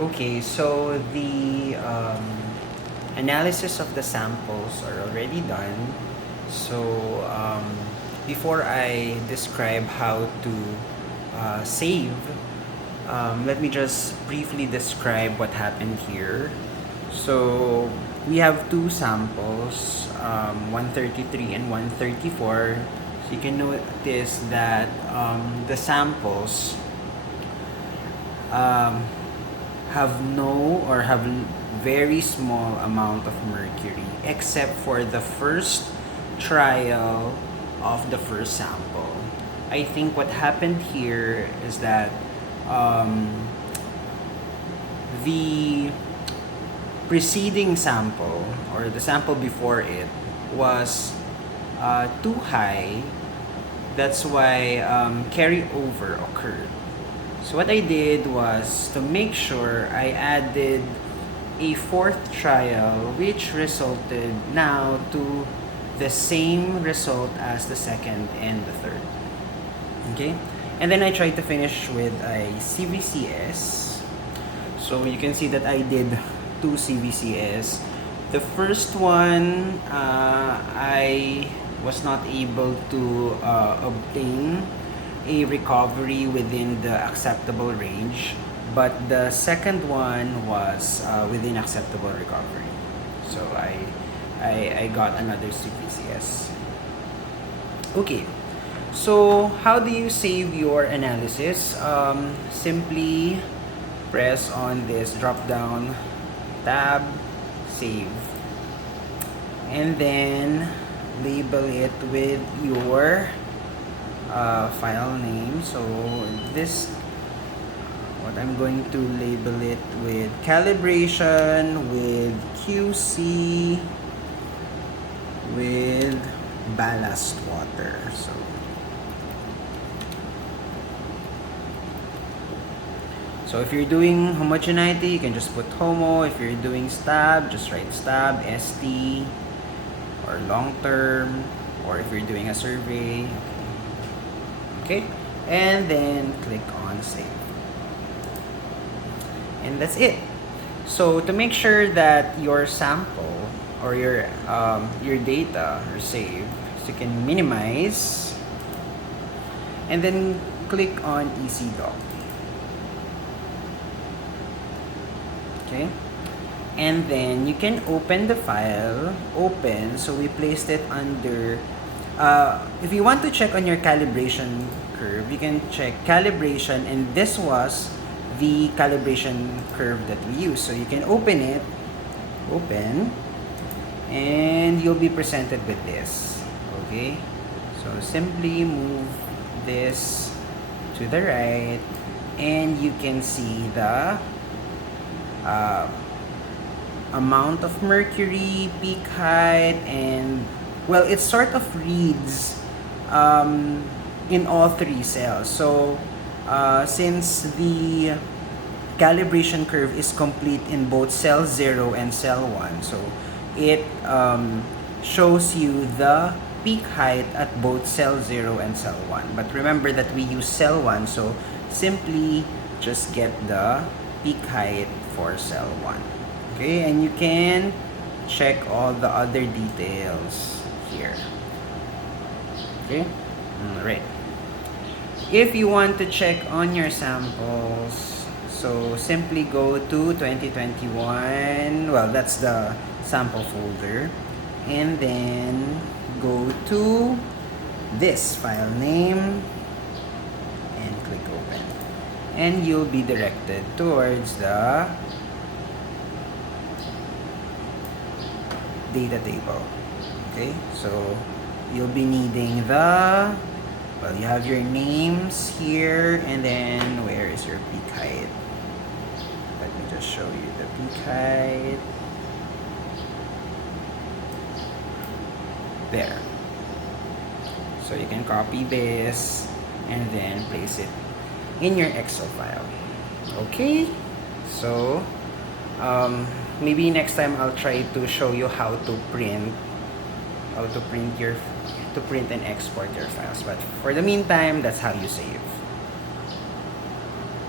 Okay, so the analysis of the samples are already done. So before I describe how to save, let me just briefly describe what happened here. So we have two samples, 133 and 134. So you can notice that the samples um, have no or have very small amount of mercury, except for the first trial of the first sample. I think what happened here is that um, the preceding sample or the sample before it was too high. That's why carryover occurred. So what I did was to make sure I added a fourth trial, which resulted now to the same result as the second and the third. Okay, and then I tried to finish with a CVCS. So you can see that I did two CVCS. The first one, I was not able to obtain a recovery within the acceptable range, but the second one was within acceptable recovery. So I got another CVCS. Okay, so how do you save your analysis? Simply press on this drop down tab, save, and then label it with your file name. So this, what I'm going to label it with calibration, with QC, with ballast water. So if you're doing homogeneity, you can just put homo. If you're doing stab, just write stab, ST, or long term, or if you're doing a survey. Okay, and then click on save. And that's it. So to make sure that your sample or your data are saved, so you can minimize and then click on EasyDoc. Okay, and then you can open the file. Open, so we placed it under if you want to check on your calibration curve, you can check calibration, and this was the calibration curve that we use. So you can open it, and you'll be presented with this. Okay, so simply move this to the right, and you can see the amount of mercury, peak height, and well, it sort of reads in all three cells. So since the calibration curve is complete in both cell 0 and cell 1, so it shows you the peak height at both cell 0 and cell 1. But remember that we use cell 1, so simply just get the peak height for cell 1. Okay, and you can check all the other details here. Okay, all right. If you want to check on your samples, so simply go to 2021. Well, that's the sample folder, and then go to this file name and click open, and you'll be directed towards the data table. Okay, so you'll be needing the, well, you have your names here, and then where is your peak height? Let me just show you the peak height. There. So you can copy this and then place it in your Excel file. Okay, so maybe next time I'll try to show you how to print and export your files. But for the meantime, that's how you save.